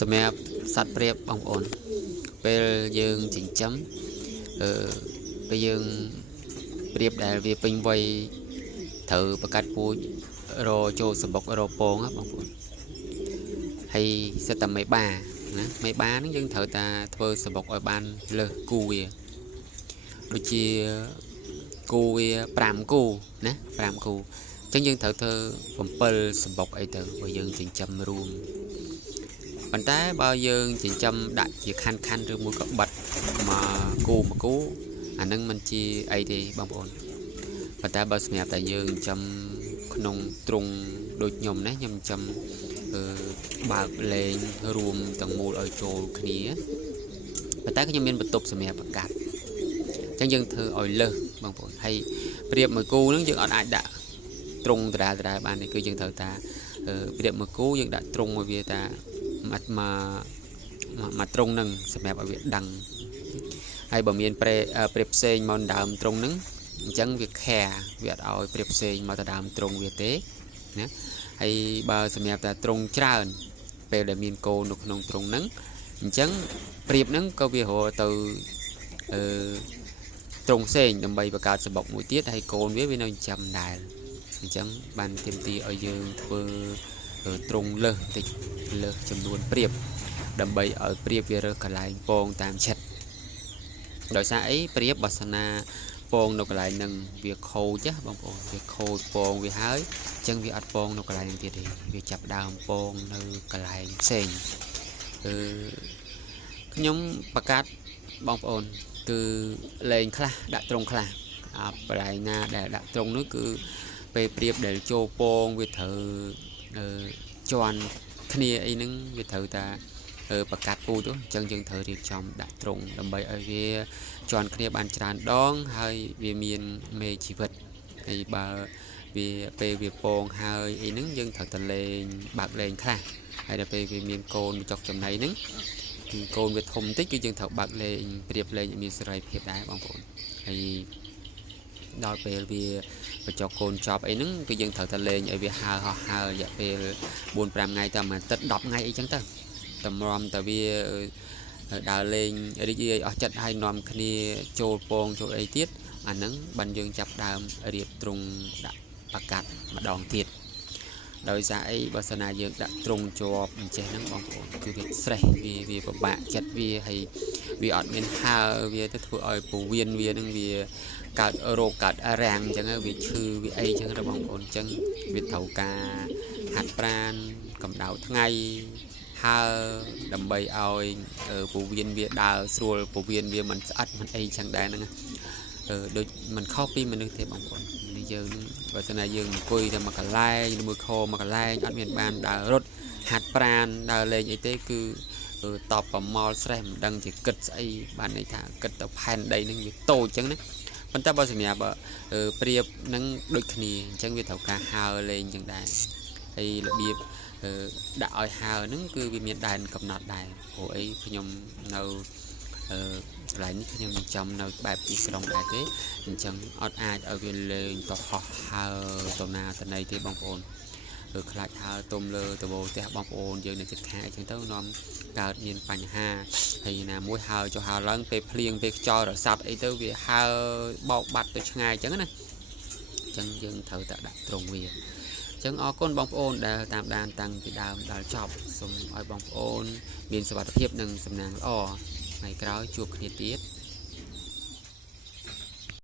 សម្រាប់សត្វព្រាបបងប្អូនពេលយើងចិញ្ចឹមពេលយើងព្រាបដែលវាពេញវ័យត្រូវបង្កាត់ពូជរចូលសបុករពងបងប្អូនហើយសិតតែមេបាណាមេបាហ្នឹងយើងត្រូវតែធ្វើសបុកឲ្យបានលើសគូវាដូចជាគូវា5គូណា5គូអញ្ចឹងយើងត្រូវធ្វើ7សបុកអីទៅបើយើងចិញ្ចឹមរួមប៉ុន្តែបើយើងចិញ្ចឹមដាក់ជាខាន់ឬមួយក៏បិទមកគូអានឹងមិនជាអីទេបងប្អូនប៉ុន្តែបើសម្រាប់តែយើងចិញ្ចឹមក្នុងទ្រុងដូចខ្ញុំណាខ្ញុំចិញ្ចឹមបើកលេងរួមទាំងមូលឲ្យចូលគ្នាប៉ុន្តែខ្ញុំមានបន្ទប់សម្រាប់បង្កាត់អញ្ចឹងយើងធ្វើឲ្យលើសបងប្អូនហើយព្រៀបមួយគូហ្នឹងយើងអត់អាចដាក់ទ្រុងដដែលបានទេគឺយើងត្រូវតាព្រៀបមួយគូយើងដាក់ទ្រុងឲ្យវាតាមកទ្រុងហ្នឹងសម្រាប់ឲ្យវាដឹងហើយបើមានព្រៀបផ្សេងមកដើមទ្រុងហ្នឹងអញ្ចឹងវាខាវាអត់ឲ្យព្រៀបផ្សេងមកទៅដើមទ្រុងវាទេណាហើយបើសម្រាប់តែទ្រុងច្រើនពេលដែលមានកូននៅក្នុងទ្រុងហ្នឹងអញ្ចឹងព្រៀបហ្នឹងក៏វារកទៅទ្រុងផ្សេងដើម្បីបង្កើតសបុកមួយទៀតហើយកូនវានៅចិញ្ចឹមដែរអញ្ចឹងបានទាមទារឲ្យយើងធ្វើទ្រុងលើសបន្តិចលើសចំនួនព្រៀបដើម្បីឲ្យព្រៀបវារើសកន្លែងពងតាមចិត្តដោយសារអីព្រៀបបើសិនណាពងនៅកន្លែងហ្នឹងវាខូចបងប្អូនវាខូចពងវាហើយអញ្ចឹងវាអត់ពងនៅកន្លែងហ្នឹងទៀតទេវាចាប់ដើមពងនៅកន្លែងផ្សេងខ្ញុំបង្កើតបងប្អូនគឺលេងខ្លះដាក់ទ្រុងខ្លះកន្លែងណាដែលដាក់ទ្រុងនោះគឺពេលព្រៀបដែលចូលពងវាត្រូវជន់គ្នាអីហ្នឹងវាត្រូវតាបង្កាត់ពូជអញ្ចឹងយើងត្រូវរៀបចំដាក់ទ្រុងដើម្បីឲ្យវាជន់គ្នាបានច្រើនដងហើយវាមានមេជីវិតហើយបើវាពេលវាពងហើយអីហ្នឹងយើងត្រូវតែលេងបើកលេងខ្លះហើយដល់ពេលវាមានកូនចុកចំណៃហ្នឹងគឺកូនវាធំតិចគឺយើងត្រូវបើកលេងព្រៀបលេងឲ្យមានសេរីភាពដែរបងប្អូនហើយដល់ពេលវាបញ្ចុះកូនចប់អីហ្នឹងគឺយើងត្រូវតែលេងឲ្យវាហើររយៈពេល4-5ថ្ងៃទៅមួយអាទិត្យ10ថ្ងៃអីចឹងទៅតម្រាំតែវាដើរលេងរីករាយអស់ចិត្តហើយនាំគ្នាចូលពងចូលអីទៀតអាហ្នឹងបានយើងចាប់ដើមរៀបទ្រុងដាក់បង្កាត់ម្ដងទៀតដោយសារអីបើសិនណាយើងដាក់ទ្រុងជាប់អញ្ចេះហ្នឹងបងប្អូនគឺវាស្រេះវាពិបាកចិត្តវាហើយវាអត់មានហើវាទៅធ្វើឲ្យពោះវៀនវាហ្នឹងវាកើតរោគកើតរាំងអញ្ចឹងវាឈឺវាអីអញ្ចឹងបងប្អូនអញ្ចឹងវាត្រូវការហាត់ប្រាណកម្ដៅថ្ងៃហើដើម្បីឲ្យពោះវៀនវាដើរស្រួលពោះវៀនវាមិនស្អិតមិនអីចឹងដែរហ្នឹងដូចមិនខុសពីមនុស្សទេបងប្អូនយើងបើសិនណាយើងអង្គុយតែមកកន្លែងមួយខមកកន្លែងអត់មានបានដើររត់ហាត់ប្រាណដើរលេងអីទេគឺតបប្រមល់ស្រេះមិនដឹងជាគិតស្អីបានន័យថាគិតទៅផែនដីហ្នឹងវាតូចចឹងណាប៉ុន្តែបើសម្រាប់ព្រៀបហ្នឹងដូចគ្នាអញ្ចឹងវាត្រូវការហើលេងចឹងដែរហើយរបៀបដាក់ឲ្យហើហ្នឹងគឺវាមានដែនកំណត់ដែរព្រោះអីខ្ញុំនៅកន្លែងនេះខ្ញុំចំនៅបែបទីក្រុងដែរទេអញ្ចឹងអត់អាចឲ្យវាលេងទៅហោះហើទៅណាទៅណីទេបងប្អូនខ្លាចហើទុំលើតបោផ្ទះបងប្អូនយើងនៅជិតខាងអញ្ចឹងទៅនាំកើតមានបញ្ហាហើយណាមួយហើចុះហើឡើងពេលភ្លៀងពេលខ្យល់រសាត់អីទៅវាហើបោកបាត់ទៅឆ្ងាយអញ្ចឹងណាអញ្ចឹងយើងត្រូវតែដាក់ទ្រុងវាចឹងអរគុណបងប្អូនដែលតាមដានតាំងពីដើមដល់ចប់សូមឲ្យបងប្អូនមានសុខភាពនិងសំណាងល្អថ្ងៃក្រោយជួបគ្នាទៀត